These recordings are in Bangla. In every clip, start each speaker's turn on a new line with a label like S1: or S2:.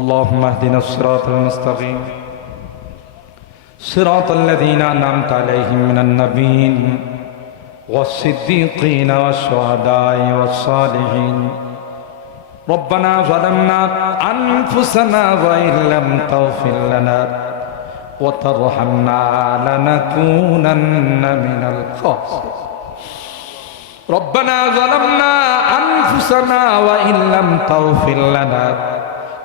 S1: اللهم اهدنا الصراط المستقيم. صراط الذين أنعمت عليهم من النبيين والصديقين والشهداء والصالحين. ربنا ظلمنا أنفسنا وإن لم تغفر لنا وترحمنا لنكونن من الخاسرين. ربنا ظلمنا أنفسنا وإن لم تغفر لنا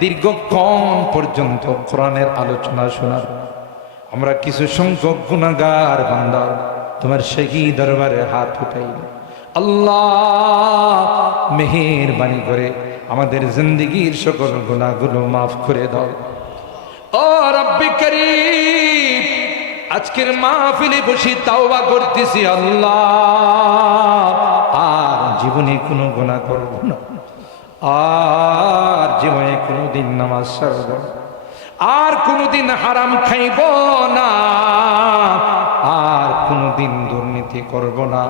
S1: দীর্ঘক্ষণ পর্যন্ত কোরআনের আলোচনা শোনার। আমরা কিছু সংখ্যক গুণাগার বান্দাল তোমার সেই দরবারে হাত উঠাই। আল্লাহ মেহেরবানি করে আমাদের জিন্দিগির সকল গুণাগুলো মাফ করে দাও। ও রব্বি করিম! আজকের মাহফিলে বসে তাওবা করতেছি আল্লাহ। আর জীবনে কোনো গুণা করব না। আর জীবনে কোনোদিন নামাজ সারব। আর কোনোদিন হারাম খাইব না। আর কোনোদিন দুর্নীতি করব না।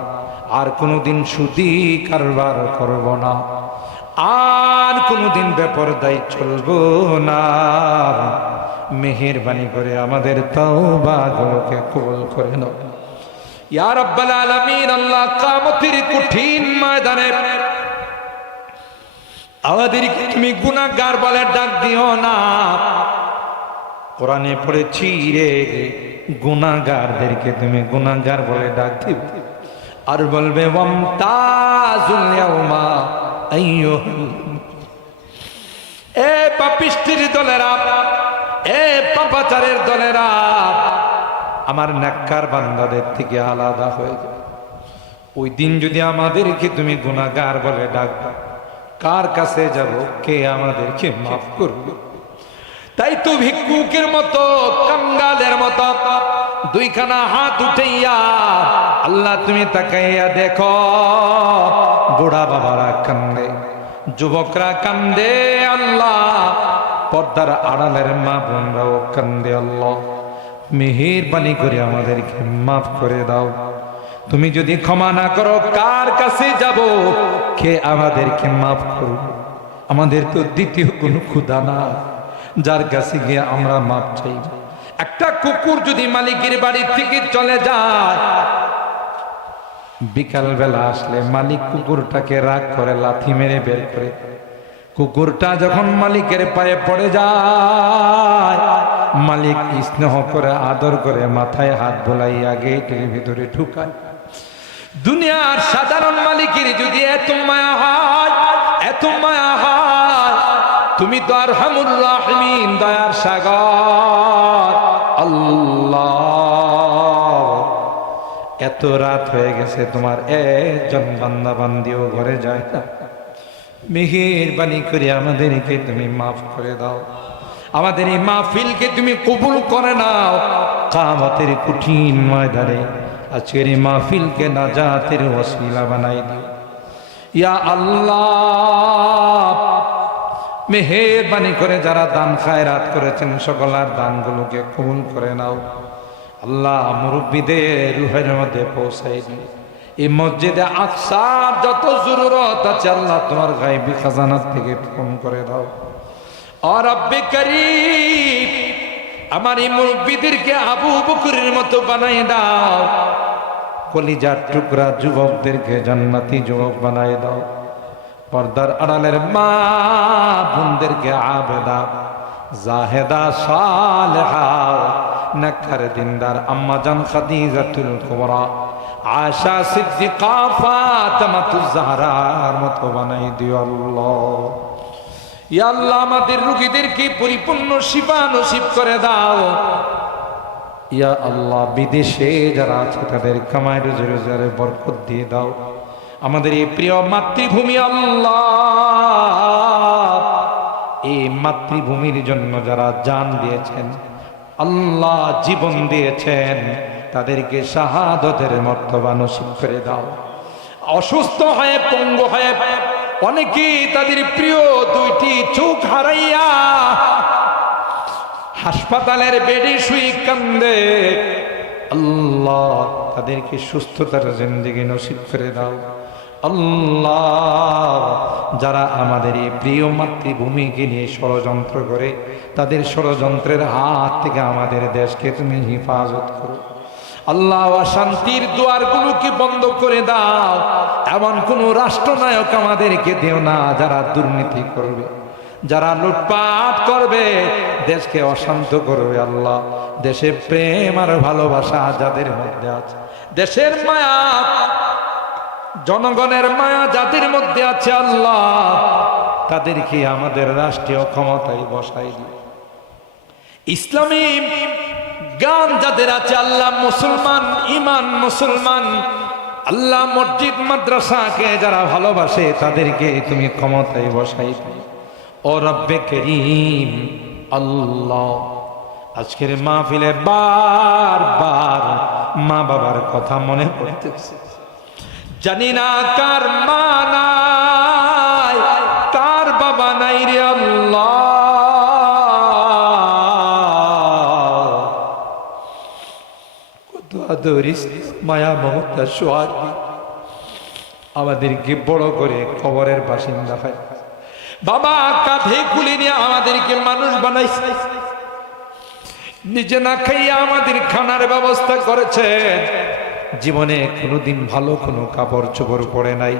S1: আর কোনোদিন সুদি কারবার করব না। আর কোনোদিন বেপরদায় চলবো না। মেহেরবানি করে আমাদের তওবাগুলোকে কবুল করে নাও। ইয়া রাব্বাল আলামিন, আল্লাহ কিয়ামতের কঠিন ময়দানে আমাদেরকে তুমি গুনাহগার বলে ডাক দিও না। কোরআনে পড়েছি রে, গুনাহগারদেরকে তুমি গুনাহগার বলে ডাক দিও। আর বলবে, ওয়ামতাজুল ইয়াউমা, আইয়ুহাল এ পাপিষ্টির দলেরা এ পাপাচারের দলেরা, আমার নাক্কার বান্দাদের থেকে আলাদা হয়ে যায় ওই দিন যদি আমাদেরকে তুমি গুণাগার বলে ডাকবা, কার কাছে যাব? কে আমাদেরকে মাফ করবে? তাই তো ভিক্ষুকের মতো, কাঙ্গালের মতো দুইখানা হাত উঠাইয়া আল্লাহ তুমি তাকাইয়া দেখো, বুড়া বাবারা কান্দে, যুবকরা কান্দে, আল্লাহ পর্দার আড়ালের মা বোনরাও কান্দে আল্লাহ। মেহেরবানি করে আমাদেরকে মাফ করে দাও। তুমি যদি ক্ষমা না করো, কার কাছে যাব? কে আমাদেরকে মাফ করো আমাদের তো দ্বিতীয় কোনো ক্ষুদা না। যার কাছে গিয়ে আমরা মাপ চাই। একটা কুকুর যদি মালিকের বাড়ি থেকে চলে যায় বিকাল বেলা আসলে মালিক কুকুরটাকে রাগ করে, লাথি মেরে বের করে কুকুরটা যখন মালিকের পায়ে পড়ে যায়, মালিক স্নেহ করে, আদর করে মাথায় হাত বোলাইয়া গেটের ভিতরে ঢুকায়। দুনিয়ার সাধারণ মালিকের যদি এত মায়া হয়, এত মায়া হয়, তুমি তো আর হামুর রাহমিন দয়ার সাগর। আল্লাহ, এত রাত হয়ে গেছে, তোমার একজন বান্দা বান্দিও ঘরে যায় না। মেহেরবানি করে আমাদেরকে তুমি মাফ করে দাও। আমাদের এই মাহফিলকে তুমি কবুল করে নাও। কামতের কঠিন ময়দানে আজকের এই মাহফিলকে নাজাতের ওসিলা বানাই দিও। ইয়া আল্লাহ, মেহেরবানি করে যারা দান খায়রাত করেছেন, সকলার দানগুলোকে কবুল করে নাও। আল্লাহ মুরব্বীদের রুহের মধ্যে পৌঁছাই দিও এই মসজিদে আকসার যত জরুরত আছে, আল্লাহ তোমার গাইবি খাজানার থেকে ফোন করে দাও। আর আব্বে আমার এই মুরব্বীদেরকে আবু বকরের মতো বানাই দাও। কলিজার টুকরা যুবকদেরকে জান্নাতি যুবক বানাই দাও। পর্দার আড়ালের মা বোনদেরকে আবেদা, জাহেদা, সালেহা নাকার দিনদার আম্মা জান খাদিজাতুল কুবরা। আশা সিদ্দিকা ফাতেমাতুজ জাহরার মতো বানাই দিও আল্লাহ। ইয়া আল্লাহ, আমাদের রুগীদেরকে পরিপূর্ণ শিফা নসিব করে দাও। ইয়া আল্লাহ, বিদেশে যারা আছে, তাদের কামাই রোজে রোজারে বরকত দিয়ে দাও। আমাদের এই প্রিয় মাতৃভূমি আল্লাহ, এই মাতৃভূমির জন্য যারা জান দিয়েছেন, আল্লাহ জীবন দিয়েছেন তাদেরকে শাহাদতের মর্তবা নসিব করে দাও। অসুস্থ হয়ে, পঙ্গু হয়ে, অনেকেই তাদের প্রিয় দুইটি চোখ হারাইয়া হাসপাতালের বেডে শুয়ে কান্দে। আল্লাহ তাদেরকে সুস্থতার জিন্দিগি নসিব করে দাও। আল্লাহ যারা আমাদের এই প্রিয় মাতৃভূমিকে নিয়ে ষড়যন্ত্র করে, তাদের ষড়যন্ত্রের হাত থেকে আমাদের দেশকে তুমি হেফাজত করো। আল্লাহ অশান্তির দুয়ারগুলোকে বন্ধ করে দাও। এমন কোন রাষ্ট্রনায়ক আমাদেরকে দেও না যারা দুর্নীতি করবে, যারা লুটপাট করবে। দেশকে অশান্ত করবে আল্লাহ। দেশে প্রেম আর ভালোবাসা যাদের মধ্যে আছে, দেশের মায়া, জনগণের মায়া যাদের মধ্যে আছে আল্লাহ, তাদেরকে আমাদের রাষ্ট্রীয় ক্ষমতায় বসাই দিও। ইসলামী গান যাদের আছে, আল্লাহ মুসলমান ইমান মুসলমান, আল্লাহ মসজিদ, মাদ্রাসাকে যারা ভালোবাসে, তাদেরকে তুমি ক্ষমতায় বসাই ও রব্বে করিম, আল্লাহ। আজকের মাহফিলে বারবার মা বাবার কথা মনে পড়তেছে। জানি না কার মা আদরিস মায়া মমতা সোয়াদ আমাদেরকে বড় করে খবরের বাসিন্দা হয়। বাবা, কাঁধে কুলি নিয়ে আমাদেরকে মানুষ বানাইছে। নিজে না খাইয়া আমাদের খানার ব্যবস্থা করেছে। জীবনে কোনোদিন ভালো কোনো কাপড় চোপড় পরে নাই।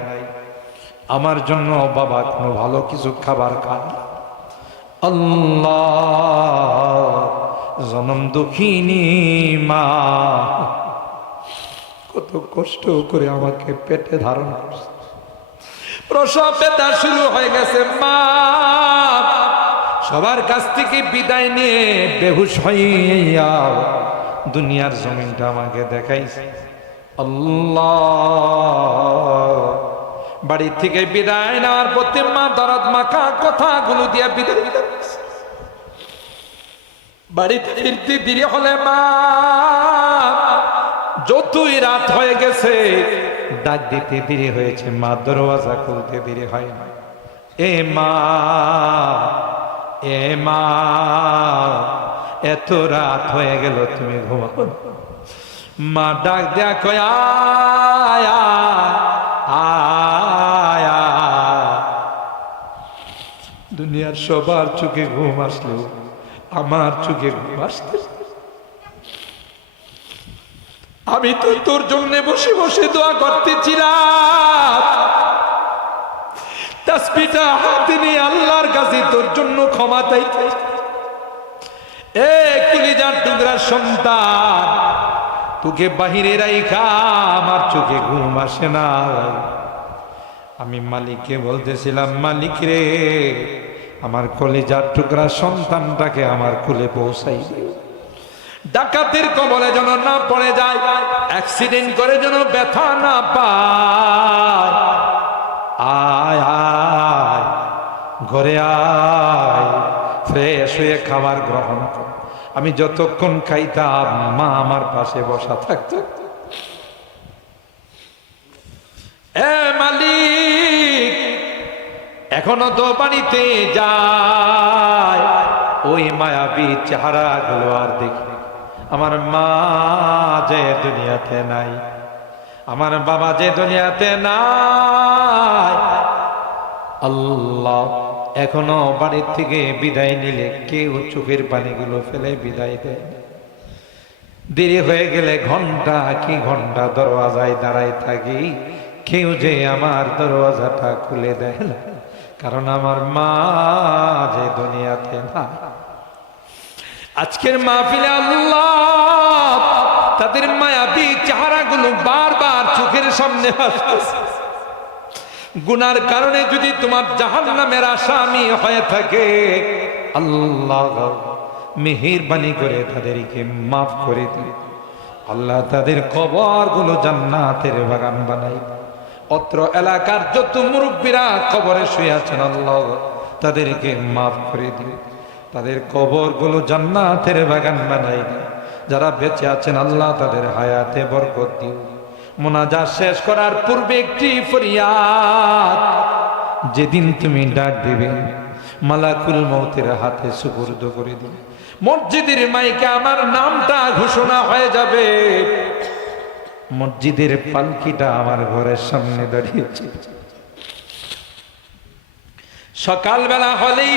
S1: আমার জন্য বাবা কোনো ভালো কিছু খাবার খান আল্লাহ, জনম দুঃখিনী মা। কত কষ্ট করে আমাকে পেটে ধারণ করছে। প্রসব ব্যথা শুরু হয়ে গেছে, মা। সবার কাছ থেকে বিদায় নিয়ে বেহুশ দুনিয়ার জমিনটা আমাকে দেখাইছে। আল্লাহ। বাড়ি থেকে বিদায় নেওয়ার প্রতি মা দরদ মাখা কথাগুলো দিয়ে বিদায় বিদায়। বাড়িতে ফিরতে দেরি হলে মা যতই রাত হয়ে গেছে, ডাক দিতে দেরি হয়েছে, মা, দরওয়াজা খুলতে দেরি হয় না। এ মা এ মা, এত রাত হয়ে গেল, তুমি ঘুমাও মা ডাক দেয়া কয়, আয়। দুনিয়ার সবার চোখে ঘুম আসলো, আমার চোখে ঘুম আসতে আমি তো তোর জন্য বসে বসে দোয়া করতেছিলাম। তাসবিটা হাতে নিয়ে আল্লাহর কাছে তোর জন্য ক্ষমা চাইতে। এ কুলিজার টুকরার সন্তান, তোকে বাহিরে রাইখা আমার চোখে ঘুম আসে না। আমি মালিককে বলতেছিলাম, মালিক রে, আমার কলিজার টুকরা সন্তানটাকে আমার কুলে পৌঁছাই দিও। ডাকাতের কবলে যেন না পড়ে যায় অ্যাক্সিডেন্ট করে যেন ব্যথা না পায়। আয় আয়, ঘরে আয় ফ্রেশ হয়ে খাবার গ্রহণ কর। আমি যতক্ষণ খাইতাম, মা আমার পাশে বসা থাকতো। এ মালিক, এখনও তো বাড়িতে যায়, ওই মায়াবী চেহারা গুলো আর দেখি আমার মা যে দুনিয়াতে নাই, আমার বাবা যে দুনিয়াতে নাই। আল্লাহ এখনও বাড়ির থেকে বিদায় নিলে কেউ চোখের পানিগুলো ফেলে বিদায় দেয়। দেরি হয়ে গেলে ঘণ্টা কি ঘণ্টা দরওয়াজায় দাঁড়ায় থাকি, কেউ যে আমার দরওয়াজাটা খুলে দেয় না, কারণ আমার মা যে দুনিয়াতে না আজকের মাহফিলে আল্লাহ তাদের মায়াবী চেহারাগুলো বারবার চোখের সামনে আসতেছে। গুনার কারণে যদি তোমার জাহান নামের আসামি হয়ে থাকে, আল্লাহ মেহেরবানি করে তাদেরকে মাফ করে দিন আল্লাহ তাদের কবরগুলো জান্নাতের বাগান বানাই। অত্র এলাকার যত মুরব্বীরা কবরে শুয়ে আছেন, আল্লাহ তাদেরকে মাফ করে দিন তাদের কবরগুলো জান্নাতের বাগান বানাই যারা বেঁচে আছেন, আল্লাহ তাদের হায়াতে বরকত দিন। মোনাজা শেষ করার পূর্বে একটি ফরিয়াদ, যেদিন তুমি ডাক দিবে, মালাকুল মৌতের হাতে সুপুর্দ করে দিবে। মসজিদের মাইকে আমার নামটা ঘোষণা হয়ে যাবে। মসজিদের পালকিটা আমার ঘরের সামনে দাঁড়িয়েছে। সকালবেলা হলেই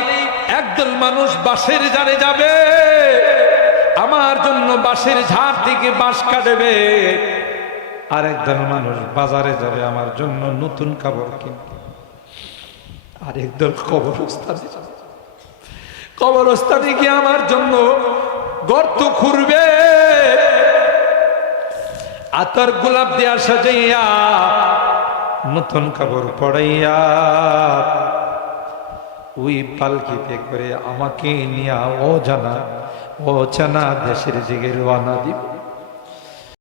S1: একদল মানুষ বাঁশের জারে যাবে। আমার জন্য বাঁশের ঝাড় থেকে বাঁশ কাটবে। আর একদল মানুষ বাজারে যাবে, আমার জন্য নতুন কাপড় কিনতে আর একদল কবরস্থানে যাবে। কবরস্থানে গিয়ে আমার জন্য গর্ত খুঁড়বে। আতর গোলাপ দেয়া সাজাইয়া নতুন কাপড় পড়াইয়া ওই পালকিতে করে আমাকে নিয়ে ও জানা ও চানা দেশের দিকে রওনা দিব।